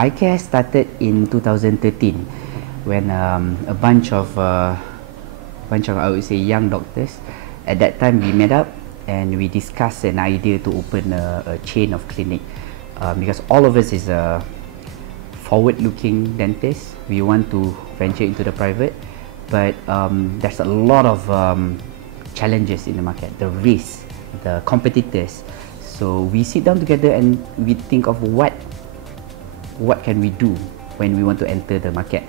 eye care started in 2013 when a bunch of I would say young doctors. At that time we met up and we discussed an idea to open a chain of clinic, because all of us is a forward-looking dentist. We want to venture into the private, but there's a lot of challenges in the market, the risk, the competitors. So we sit down together and we think of what can we do when we want to enter the market.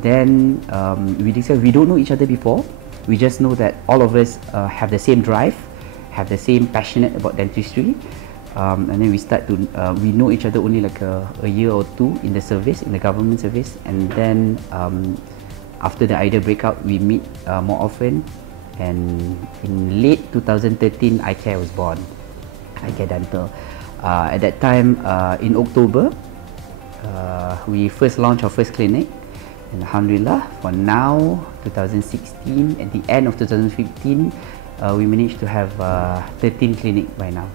Then we decided we don't know each other before. We just know that all of us have the same drive, have the same passionate about dentistry, and then we start to we know each other only like a year or two in the service, in the government service, and then after the idea breakout, we meet more often. And in late 2013, eye care was born, eye care dental. At that time, in October, we first launched our first clinic, and alhamdulillah, for now, 2016, at the end of 2015, we managed to have 13 clinics by now.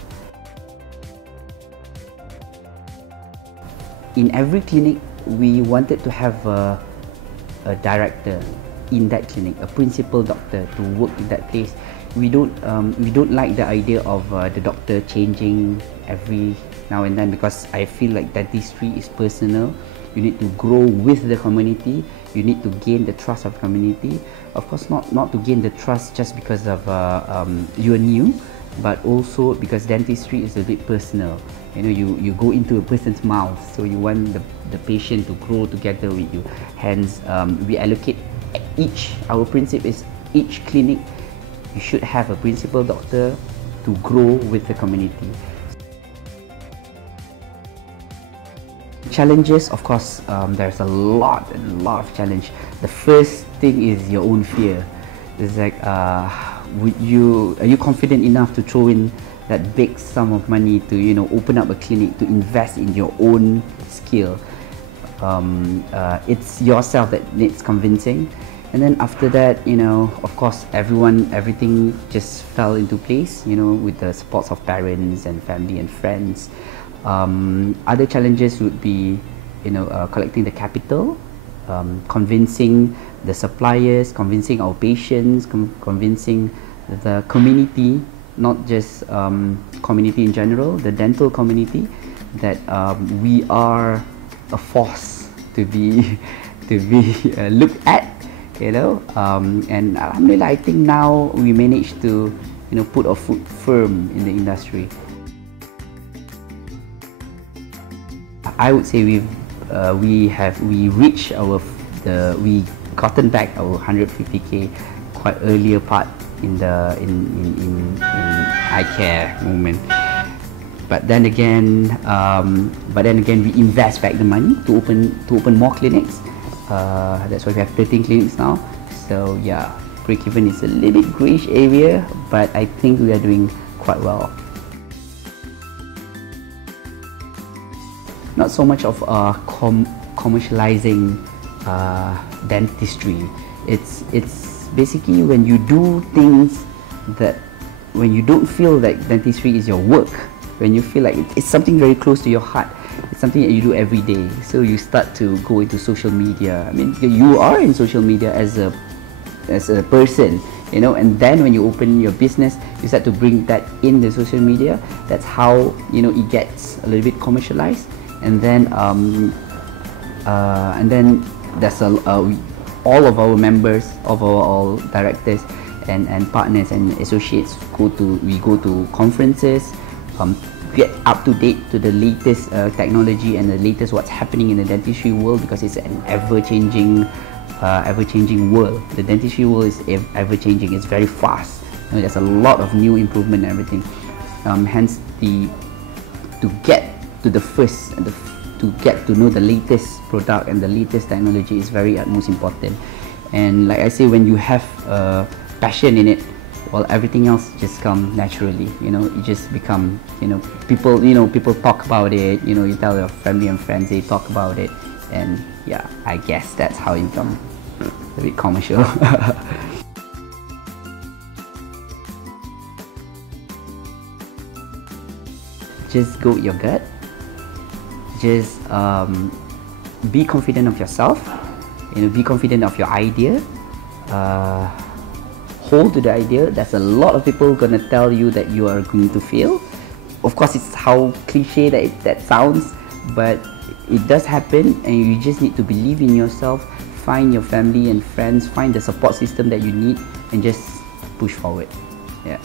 In every clinic, we wanted to have a director in that clinic, a principal doctor to work in that place. We don't like the idea of the doctor changing every now and then, because I feel like dentistry is personal. You need to grow with the community. You need to gain the trust of the community. Of course, not to gain the trust just because of you're new, but also because dentistry is a bit personal. You know, you go into a person's mouth, so you want the patient to grow together with you. Hence, we allocate our principle is each clinic, you should have a principal doctor to grow with the community. Challenges, of course, there's a lot of challenge. The first thing is your own fear. It's like, are you confident enough to throw in that big sum of money to, you know, open up a clinic, to invest in your own skill? It's yourself that needs convincing. And then after that, you know, of course, everything just fell into place, you know, with the support of parents and family and friends. Other challenges would be, you know, collecting the capital, convincing the suppliers, convincing our patients, convincing the community, not just community in general, the dental community, that we are a force to be looked at. You know, and alhamdulillah, I think now we managed to, you know, put our foot firm in the industry. I would say we gotten back our 150K quite earlier part in eye care movement. But then again, we invest back the money to open more clinics. That's why we have 13 clinics now. So yeah, break-even is a little bit grayish area, but I think we are doing quite well. Not so much of commercializing dentistry. It's basically when you do things that, when you don't feel like dentistry is your work, when you feel like it's something very close to your heart. It's something that you do every day, so you start to go into social media. I mean, you are in social media as a person, you know, and then when you open your business, you start to bring that in the social media. That's how, you know, it gets a little bit commercialized. And then there's all of our members, of our directors and partners and associates we go to conferences, get up to date to the latest technology and the latest what's happening in the dentistry world, because it's an ever-changing world. The dentistry world is ever-changing. It's very fast. You know, there's a lot of new improvement and everything. Hence, to get to know the latest product and the latest technology is very utmost important. And like I say, when you have passion in it, well, everything else just come naturally. You know, it just become, you know, people talk about it. You know, you tell your family and friends, they talk about it, and yeah, I guess that's how you become a bit commercial. Just go with your gut. just be confident of yourself, be confident of your idea, hold to the idea. There's a lot of people gonna tell you that you are going to fail. Of course, it's how cliche that sounds, but it does happen, and you just need to believe in yourself, find your family and friends, find the support system that you need, and just push forward. Yeah.